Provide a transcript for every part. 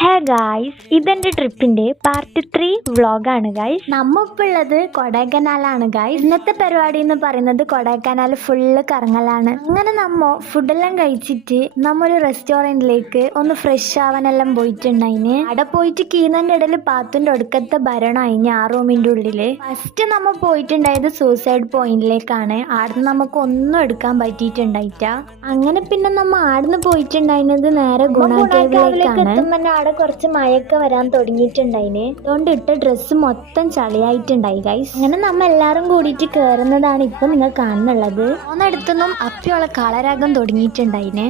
Hey guys, ഇതെന്റെ ട്രിപ്പിന്റെ part 3 വ്ളോഗാണ് guys. നമ്മ ഇപ്പൊ ഉള്ളത് കൊടൈക്കനാലാണ് ഗായ്സ്. ഇന്നത്തെ പരിപാടി എന്ന് പറയുന്നത് കൊടൈക്കനാൽ ഫുള്ള് കറങ്ങലാണ്. അങ്ങനെ നമ്മ ഫുഡെല്ലാം കഴിച്ചിട്ട് നമ്മൊരു റെസ്റ്റോറന്റിലേക്ക് ഒന്ന് ഫ്രഷ് ആവാനെല്ലാം പോയിട്ടുണ്ടായിന്. അവിടെ പോയിട്ട് കീന്നന്റെ ഇടയിൽ പാത്തിന്റെ ഒടുക്കത്തെ ഭരണം അയിന് ആ റൂമിന്റെ ഉള്ളില്. ഫസ്റ്റ് നമ്മ പോയിട്ടുണ്ടായത് സൂസൈഡ് പോയിന്റിലേക്കാണ്. ആടുന്ന് നമുക്ക് ഒന്നും എടുക്കാൻ പറ്റിയിട്ടുണ്ടായിട്ട. അങ്ങനെ പിന്നെ നമ്മ ആടുന്ന് പോയിട്ടുണ്ടായിരുന്നത് നേരെ ഗുണ കേവിലേക്കാണ്. അവിടെ കുറച്ച് മഴയൊക്കെ വരാൻ തുടങ്ങിയിട്ടുണ്ടായിന്. അതുകൊണ്ട് ഇട്ട ഡ്രസ്സ് മൊത്തം ചളിയായിട്ടുണ്ടായി ഗൈസ്. അങ്ങനെ നമ്മ എല്ലാരും കൂടിയിട്ട് കേറുന്നതാണ് ഇപ്പൊ നിങ്ങൾ കാണുന്നുള്ളത്. ഒന്നിടത്തൊന്നും അപ്പിയുള്ള കളരാഗം തുടങ്ങിയിട്ടുണ്ടായിന്.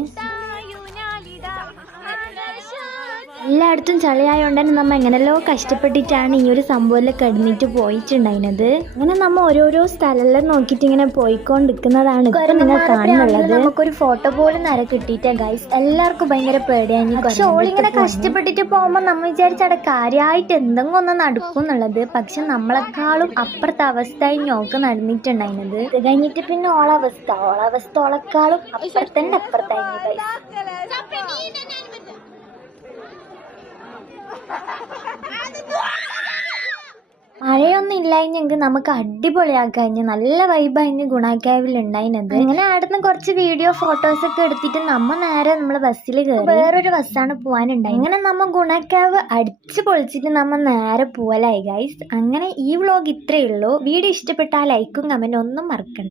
എല്ലായിടത്തും ചളിയായോണ്ട് തന്നെ നമ്മ എങ്ങനെല്ലോ കഷ്ടപ്പെട്ടിട്ടാണ് ഈ ഒരു സംഭവത്തിൽ കിടന്നിട്ട് പോയിട്ടുണ്ടായിരുന്നത്. അങ്ങനെ നമ്മ ഓരോരോ സ്ഥലമെല്ലാം നോക്കിയിട്ട് ഇങ്ങനെ പോയിക്കൊണ്ടിരിക്കുന്നതാണ് ഇപ്പൊ നിങ്ങൾ കാണുന്നുള്ളത്. നമുക്കൊരു ഫോട്ടോ പോലും നേരെ കിട്ടിയിട്ടേ ഗൈസ്. എല്ലാവർക്കും ഭയങ്കര പേടിയായി. പക്ഷെ ഓളിങ്ങനെ കഷ്ടപ്പെട്ടിട്ട് പോകുമ്പോ നമ്മ വിചാരിച്ചവിടെ കാര്യമായിട്ട് എന്തെങ്കിലും ഒന്ന് നടക്കും എന്നുള്ളത്. പക്ഷെ നമ്മളെക്കാളും അപ്പുറത്തെ അവസ്ഥയായി ഞോക്ക് നടന്നിട്ടുണ്ടായിരുന്നത്. ഇത് കഴിഞ്ഞിട്ട് പിന്നെ ഓളവസ്ഥ ഓളെക്കാളും അപ്പുറത്തായിരുന്നു ഗൈസ്. മഴയൊന്നും ഇല്ലായിരുന്നെങ്കിൽ നമുക്ക് അടിപൊളിയാക്കഴിഞ്ഞ് നല്ല വൈബായിന് ഗുണാക്കാവിൽ ഉണ്ടായിരുന്നത്. അങ്ങനെ ആടുന്ന് കുറച്ച് വീഡിയോ ഫോട്ടോസ് ഒക്കെ എടുത്തിട്ട് നമ്മ നേരെ നമ്മള് ബസ്സിൽ കയറി. വേറൊരു ബസ്സാണ് പോകാനുണ്ടായി. അങ്ങനെ നമ്മ ഗുണാക്കാവ് അടിച്ചു പൊളിച്ചിട്ട് നമ്മ നേരെ പോവലായി ഗൈസ്. അങ്ങനെ ഈ വ്ളോഗ് ഇത്രയേ ഉള്ളൂ. വീഡിയോ ഇഷ്ടപ്പെട്ടാൽ ലൈക്കും കമന്റും ഒന്നും മറക്കണ്ട.